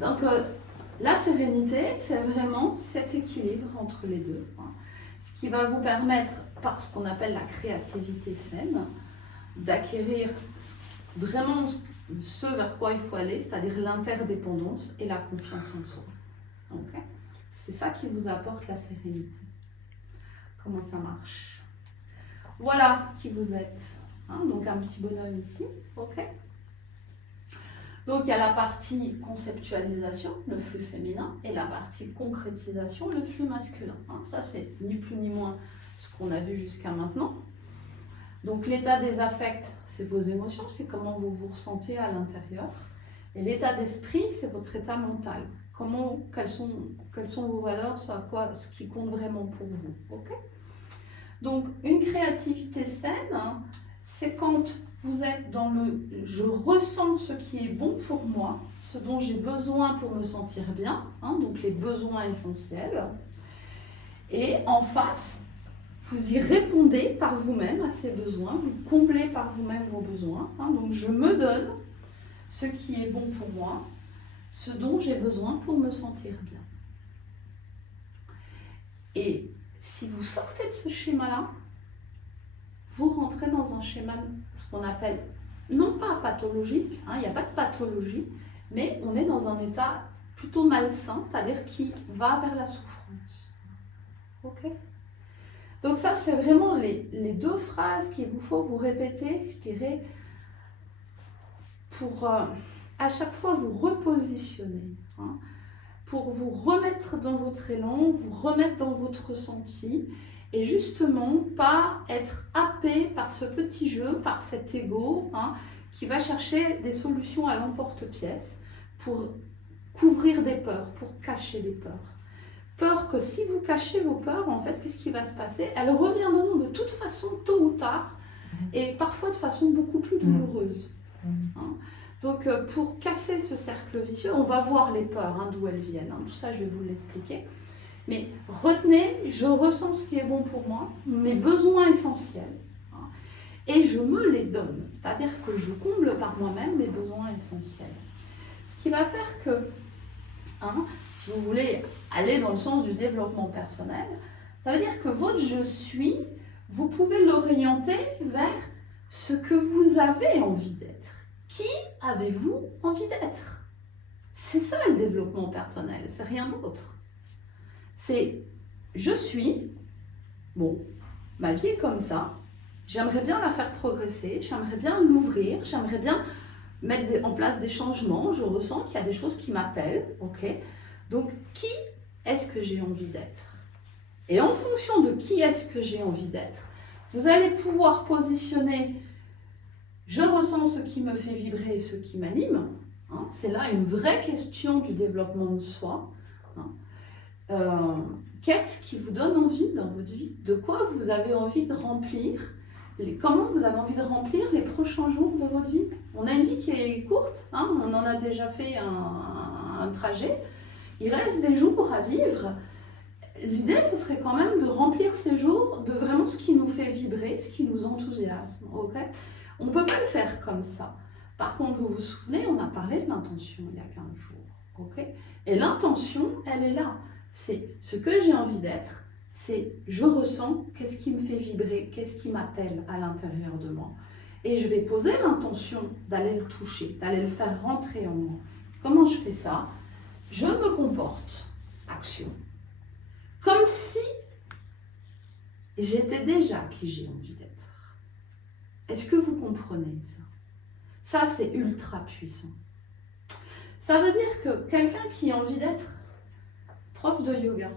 Donc, la sérénité, c'est vraiment cet équilibre entre les deux. Ce qui va vous permettre, par ce qu'on appelle la créativité saine, d'acquérir vraiment ce vers quoi il faut aller, c'est-à-dire l'interdépendance et la confiance en soi. Okay. C'est ça qui vous apporte la sérénité. Comment ça marche? Voilà qui vous êtes. Donc un petit bonhomme ici. Ok. Donc il y a la partie conceptualisation, le flux féminin, et la partie concrétisation, le flux masculin. Ça, c'est ni plus ni moins ce qu'on a vu jusqu'à maintenant. Donc l'état des affects, c'est vos émotions, c'est comment vous vous ressentez à l'intérieur. Et l'état d'esprit, c'est votre état mental. Quelles sont vos valeurs, ce qui compte vraiment pour vous. Okay. Donc une créativité saine, c'est quand vous êtes dans le « je ressens ce qui est bon pour moi », ce dont j'ai besoin pour me sentir bien, donc les besoins essentiels. Et en face, vous y répondez par vous-même à ces besoins, vous comblez par vous-même vos besoins. Donc je me donne ce qui est bon pour moi, ce dont j'ai besoin pour me sentir bien. Et si vous sortez de ce schéma-là, vous rentrez dans un schéma, ce qu'on appelle, non pas pathologique, il n'y a pas de pathologie, mais on est dans un état plutôt malsain, c'est-à-dire qui va vers la souffrance. Ok ? Donc ça, c'est vraiment les deux phrases qu'il vous faut vous répéter, je dirais, pour à chaque fois vous repositionner, pour vous remettre dans votre élan, vous remettre dans votre ressenti, et justement pas être happé par ce petit jeu, par cet ego, qui va chercher des solutions à l'emporte-pièce pour couvrir des peurs, pour cacher des peurs. Peur que si vous cachez vos peurs, en fait, qu'est-ce qui va se passer? Elles reviendront de toute façon, tôt ou tard, et parfois de façon beaucoup plus douloureuse. Donc, pour casser ce cercle vicieux, on va voir les peurs, d'où elles viennent. Tout ça, je vais vous l'expliquer. Mais retenez, je ressens ce qui est bon pour moi, mes besoins essentiels, et je me les donne. C'est-à-dire que je comble par moi-même mes besoins essentiels. Ce qui va faire que, si vous voulez aller dans le sens du développement personnel, ça veut dire que votre « je suis », vous pouvez l'orienter vers ce que vous avez envie d'être. Qui avez-vous envie d'être? C'est ça le développement personnel, c'est rien d'autre. C'est « je suis », bon, ma vie est comme ça, j'aimerais bien la faire progresser, j'aimerais bien l'ouvrir, j'aimerais bien mettre en place des changements, je ressens qu'il y a des choses qui m'appellent, ok. Donc, qui est-ce que j'ai envie d'être? Et en fonction de qui est-ce que j'ai envie d'être, vous allez pouvoir positionner « je ressens ce qui me fait vibrer et ce qui m'anime ». C'est là une vraie question du développement de soi. Qu'est-ce qui vous donne envie dans votre vie? De quoi vous avez envie de remplir? Comment vous avez envie de remplir les prochains jours de votre vie? On a une vie qui est courte, on en a déjà fait un trajet. Il reste des jours à vivre. L'idée, ce serait quand même de remplir ces jours de vraiment ce qui nous fait vibrer, ce qui nous enthousiasme. Okay, on ne peut pas le faire comme ça. Par contre, vous vous souvenez, on a parlé de l'intention il y a 15 jours. Okay, et l'intention, elle est là. C'est ce que j'ai envie d'être, c'est je ressens, qu'est-ce qui me fait vibrer, qu'est-ce qui m'appelle à l'intérieur de moi. Et je vais poser l'intention d'aller le toucher, d'aller le faire rentrer en moi. Comment je fais ça? Je me comporte, action, comme si j'étais déjà qui j'ai envie d'être. Est-ce que vous comprenez ça? Ça, c'est ultra puissant. Ça veut dire que quelqu'un qui a envie d'être prof de yoga,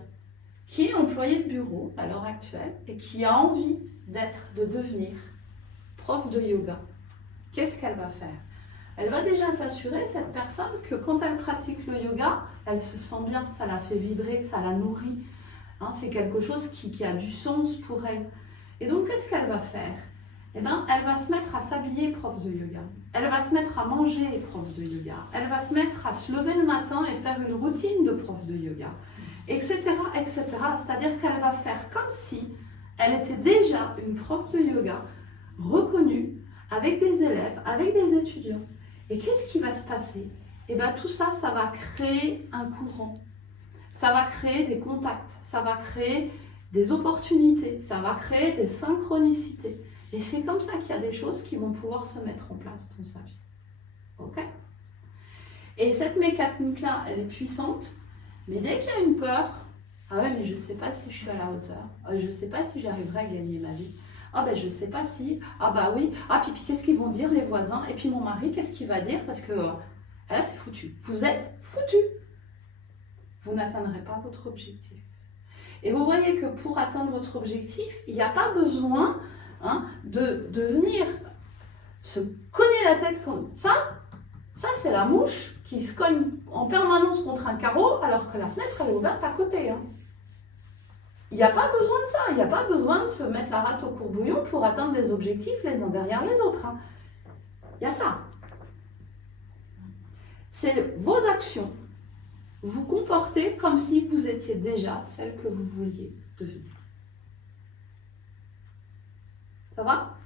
qui est employé de bureau à l'heure actuelle et qui a envie de devenir prof de yoga, qu'est-ce qu'elle va faire? Elle va déjà s'assurer, cette personne, que quand elle pratique le yoga, elle se sent bien, ça la fait vibrer, ça la nourrit. C'est quelque chose qui a du sens pour elle. Et donc, qu'est-ce qu'elle va faire? Elle va se mettre à s'habiller prof de yoga. Elle va se mettre à manger prof de yoga. Elle va se mettre à se lever le matin et faire une routine de prof de yoga, etc., etc. C'est-à-dire qu'elle va faire comme si elle était déjà une prof de yoga reconnue, avec des élèves, avec des étudiants. Et qu'est-ce qui va se passer? et bien tout ça, ça va créer un courant. Ça va créer des contacts, ça va créer des opportunités, ça va créer des synchronicités. Et c'est comme ça qu'il y a des choses qui vont pouvoir se mettre en place dans sa vie. Ok? Et cette mécanique-là, elle est puissante, mais dès qu'il y a une peur, ah ouais, mais je ne sais pas si je suis à la hauteur, je ne sais pas si j'arriverai à gagner ma vie, ah ben je ne sais pas si, ah bah oui, ah puis qu'est-ce qu'ils vont dire les voisins, et puis mon mari, qu'est-ce qu'il va dire, parce que là c'est foutu, vous êtes foutu, vous n'atteindrez pas votre objectif. Et vous voyez que pour atteindre votre objectif, il n'y a pas besoin de venir se cogner la tête comme ça. Ça, c'est la mouche qui se cogne en permanence contre un carreau alors que la fenêtre, elle est ouverte à côté. Il n'y a pas besoin de ça. Il n'y a pas besoin de se mettre la rate au courbouillon pour atteindre des objectifs les uns derrière les autres. Il y a ça. C'est vos actions. Vous comportez comme si vous étiez déjà celle que vous vouliez devenir. Ça va ?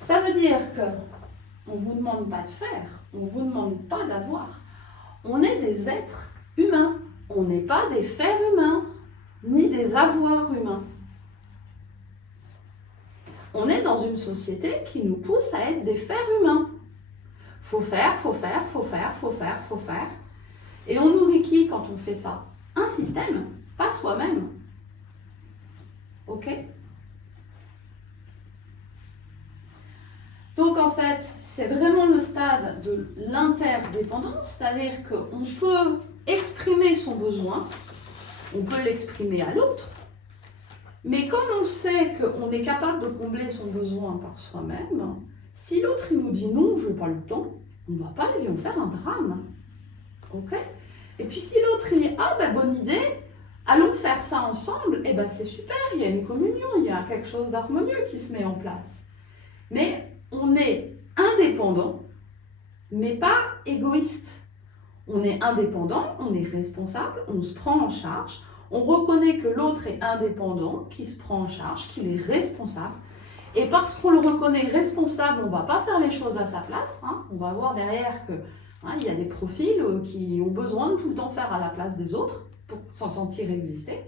Ça veut dire qu'on ne vous demande pas de faire, on ne vous demande pas d'avoir. On est des êtres humains, on n'est pas des fers humains, ni des avoirs humains. On est dans une société qui nous pousse à être des fers humains. Faut faire, faut faire, faut faire, faut faire, faut faire. Et on nourrit qui quand on fait ça? Un système, pas soi-même. Ok? Donc en fait, c'est vraiment le stade de l'interdépendance, c'est-à-dire qu'on peut exprimer son besoin, on peut l'exprimer à l'autre, mais comme on sait qu'on est capable de combler son besoin par soi-même, si l'autre il nous dit non, je n'ai pas le temps, on ne va pas lui en faire un drame. Ok? Et puis si l'autre il dit ah ben bonne idée, allons faire ça ensemble, et ben c'est super, il y a une communion, il y a quelque chose d'harmonieux qui se met en place. Mais on est indépendant, mais pas égoïste. On est indépendant, on est responsable, on se prend en charge, on reconnaît que l'autre est indépendant, qu'il se prend en charge, qu'il est responsable. Et parce qu'on le reconnaît responsable, on ne va pas faire les choses à sa place. On va voir derrière qu'il y a des profils qui ont besoin de tout le temps faire à la place des autres pour s'en sentir exister.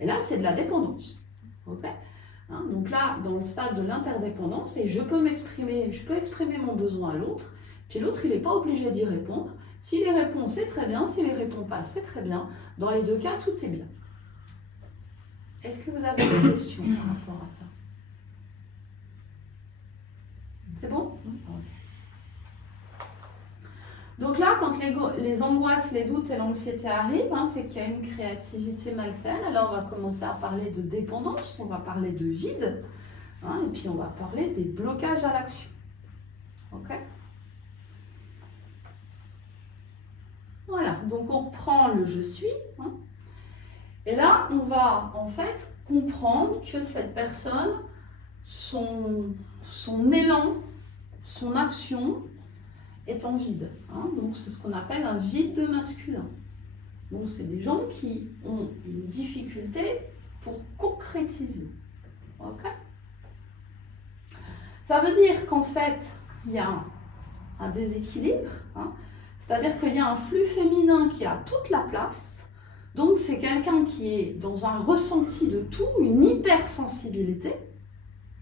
Et là, c'est de la dépendance. Okay? Donc là, dans le stade de l'interdépendance, et je peux exprimer mon besoin à l'autre, puis l'autre, il n'est pas obligé d'y répondre. S'il y répond, c'est très bien. S'il y répond pas, c'est très bien. Dans les deux cas, tout est bien. Est-ce que vous avez des questions par rapport à ça? C'est bon? Donc là, quand les angoisses, les doutes et l'anxiété arrivent, c'est qu'il y a une créativité malsaine. Alors on va commencer à parler de dépendance, on va parler de vide, et puis on va parler des blocages à l'action. Ok? Voilà, donc on reprend le « je suis ». Et là, on va en fait comprendre que cette personne, son élan, son action est en vide. Donc c'est ce qu'on appelle un vide de masculin. Donc c'est des gens qui ont une difficulté pour concrétiser. Ok? Ça veut dire qu'en fait, il y a un déséquilibre, c'est-à-dire qu'il y a un flux féminin qui a toute la place. Donc c'est quelqu'un qui est dans un ressenti de tout, une hypersensibilité.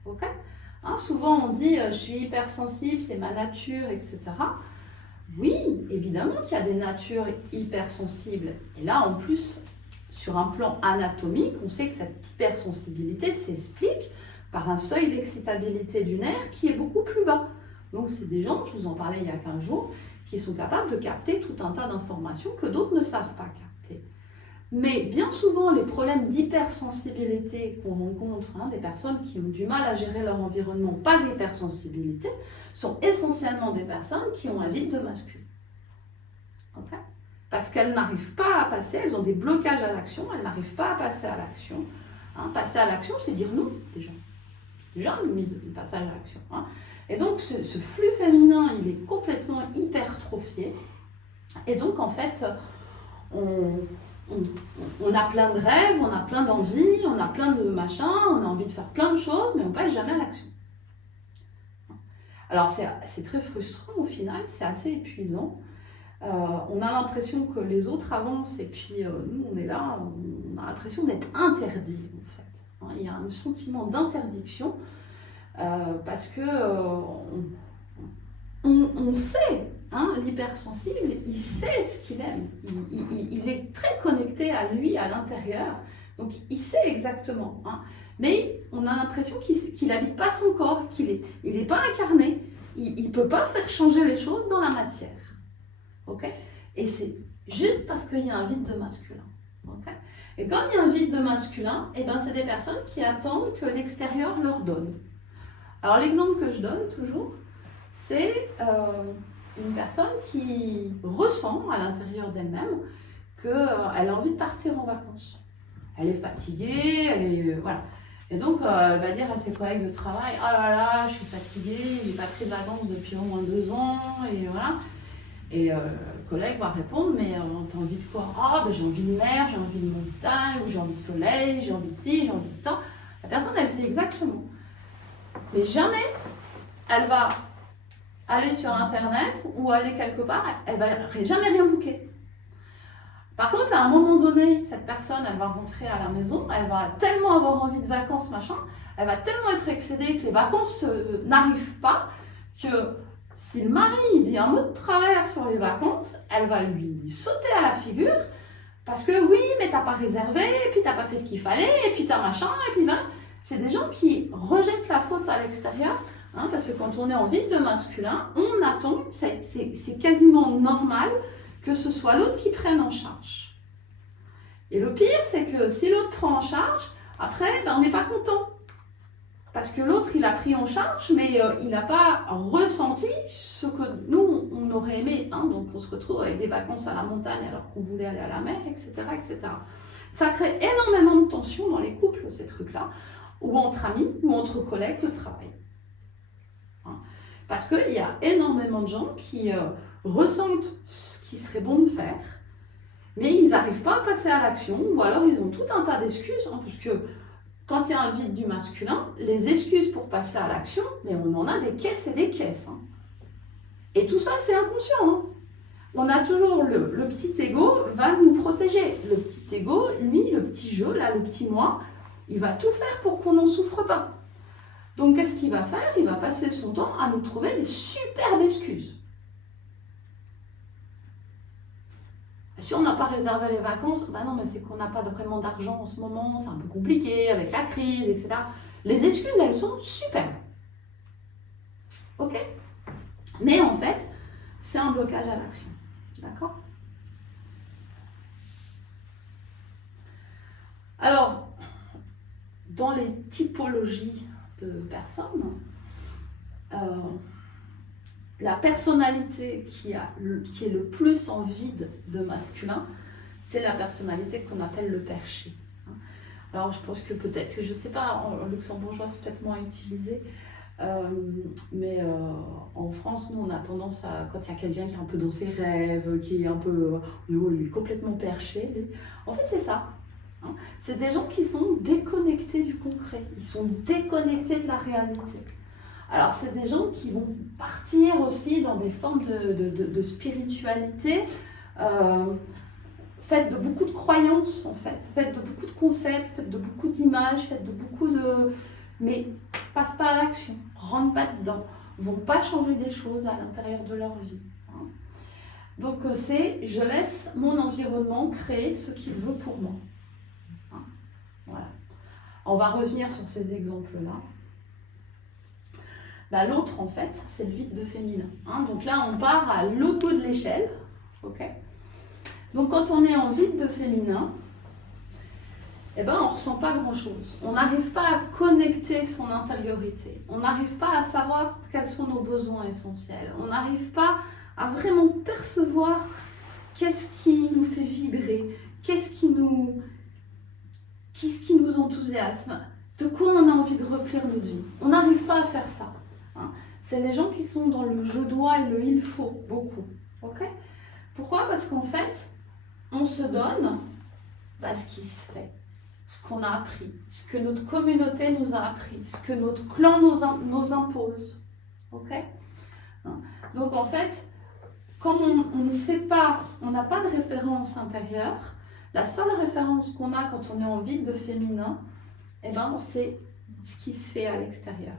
Ok? Souvent on dit je suis hypersensible, c'est ma nature, etc. Oui, évidemment qu'il y a des natures hypersensibles. Et là en plus, sur un plan anatomique, on sait que cette hypersensibilité s'explique par un seuil d'excitabilité du nerf qui est beaucoup plus bas. Donc c'est des gens, je vous en parlais il y a 15 jours, qui sont capables de capter tout un tas d'informations que d'autres ne savent pas capter. Mais bien souvent, les problèmes d'hypersensibilité qu'on rencontre, des personnes qui ont du mal à gérer leur environnement par hypersensibilité, sont essentiellement des personnes qui ont un vide de masculin. Okay? Parce qu'elles n'arrivent pas à passer, elles ont des blocages à l'action, elles n'arrivent pas à passer à l'action. Passer à l'action, c'est dire non, déjà. Déjà, le passage à l'action. Et donc, ce flux féminin, il est complètement hypertrophié. Et donc, en fait, on a plein de rêves, on a plein d'envies, on a plein de machins, on a envie de faire plein de choses, mais on ne passe jamais à l'action. Alors c'est très frustrant au final, c'est assez épuisant. On a l'impression que les autres avancent et puis nous on est là, on a l'impression d'être interdit en fait. Hein, il y a un sentiment d'interdiction parce que on sait, hein, l'hypersensible, il sait ce qu'il aime, il est très connecté à lui, à l'intérieur, donc il sait exactement. Hein, mais on a l'impression qu'il n'habite pas son corps, qu'il n'est pas incarné, il ne peut pas faire changer les choses dans la matière. Okay, et c'est juste parce qu'il y a un vide de masculin. Okay, et comme il y a un vide de masculin, et ben c'est des personnes qui attendent que l'extérieur leur donne. Alors l'exemple que je donne toujours, c'est une personne qui ressent à l'intérieur d'elle-même qu'elle a envie de partir en vacances. Elle est fatiguée, voilà. Et donc elle va dire à ses collègues de travail, oh là là, je suis fatiguée, j'ai pas pris de vacances depuis au moins 2 ans, et voilà. Et le collègue va répondre, mais t'as envie de quoi? Ah, ben j'ai envie de mer, j'ai envie de montagne, ou j'ai envie de soleil, j'ai envie de ci, j'ai envie de ça. La personne, elle sait exactement. Mais jamais elle va aller sur Internet ou aller quelque part, elle va jamais rien booker. Par contre, à un moment donné, cette personne, elle va rentrer à la maison, elle va tellement avoir envie de vacances, machin, elle va tellement être excédée que les vacances n'arrivent pas, que si le mari dit un mot de travers sur les vacances, elle va lui sauter à la figure, parce que oui, mais t'as pas réservé, et puis t'as pas fait ce qu'il fallait, et puis t'as machin, et puis ben, c'est des gens qui rejettent la faute à l'extérieur, hein, parce que quand on est en vide de masculin, on attend, c'est quasiment normal que ce soit l'autre qui prenne en charge. Et le pire, c'est que si l'autre prend en charge, après, ben, on n'est pas content. Parce que l'autre, il a pris en charge, mais il n'a pas ressenti ce que nous, on aurait aimé. Hein. Donc, on se retrouve avec des vacances à la montagne alors qu'on voulait aller à la mer, etc., etc. Ça crée énormément de tensions dans les couples, ces trucs-là, ou entre amis, ou entre collègues de travail. Hein. Parce qu'il y a énormément de gens qui ressentent ce qui serait bon de faire, mais ils n'arrivent pas à passer à l'action, ou alors ils ont tout un tas d'excuses, hein, parce que quand il y a un vide du masculin, les excuses pour passer à l'action, mais on en a des caisses et des caisses. Hein. Et tout ça, c'est inconscient. Hein. On a toujours le petit ego va nous protéger. Le petit ego, lui, le petit je, là, le petit moi, il va tout faire pour qu'on n'en souffre pas. Donc, qu'est-ce qu'il va faire? Il va passer son temps à nous trouver des superbes excuses. Si on n'a pas réservé les vacances, ben non, mais c'est qu'on n'a pas vraiment d'argent en ce moment, c'est un peu compliqué avec la crise, etc. Les excuses, elles sont superbes. Ok? Mais en fait, c'est un blocage à l'action. D'accord? Alors, dans les typologies de personnes, la personnalité qui est le plus en vide de masculin, c'est la personnalité qu'on appelle le perché. Alors je pense que peut-être, je ne sais pas, en luxembourgeois c'est peut-être moins utilisé, mais en France, nous on a tendance à, quand il y a quelqu'un qui est un peu dans ses rêves, qui est un peu lui, complètement perché, lui. En fait c'est ça. Hein. C'est des gens qui sont déconnectés du concret, ils sont déconnectés de la réalité. Alors, c'est des gens qui vont partir aussi dans des formes de spiritualité, faites de beaucoup de croyances, en fait, faites de beaucoup de concepts, faites de beaucoup d'images, faites de beaucoup de... Mais passent pas à l'action, rentrent pas dedans, vont pas changer des choses à l'intérieur de leur vie. Hein. Donc, c'est je laisse mon environnement créer ce qu'il veut pour moi. Hein. Voilà. On va revenir sur ces exemples-là. Bah, l'autre, en fait, c'est le vide de féminin. Hein. Donc là, on part à l'autre bout de l'échelle. Okay. Donc quand on est en vide de féminin, eh ben, on ne ressent pas grand-chose. On n'arrive pas à connecter son intériorité. On n'arrive pas à savoir quels sont nos besoins essentiels. On n'arrive pas à vraiment percevoir qu'est-ce qui nous fait vibrer, qu'est-ce qui nous enthousiasme, de quoi on a envie de remplir notre vie. On n'arrive pas à faire ça. C'est les gens qui sont dans le je dois et le il faut, beaucoup. Okay. Pourquoi? Parce qu'en fait, on se donne ce qui se fait, ce qu'on a appris, ce que notre communauté nous a appris, ce que notre clan nous impose. Okay. hein. Donc en fait, comme on ne sait pas, on n'a pas de référence intérieure, la seule référence qu'on a quand on est en vide de féminin, eh ben, c'est ce qui se fait à l'extérieur.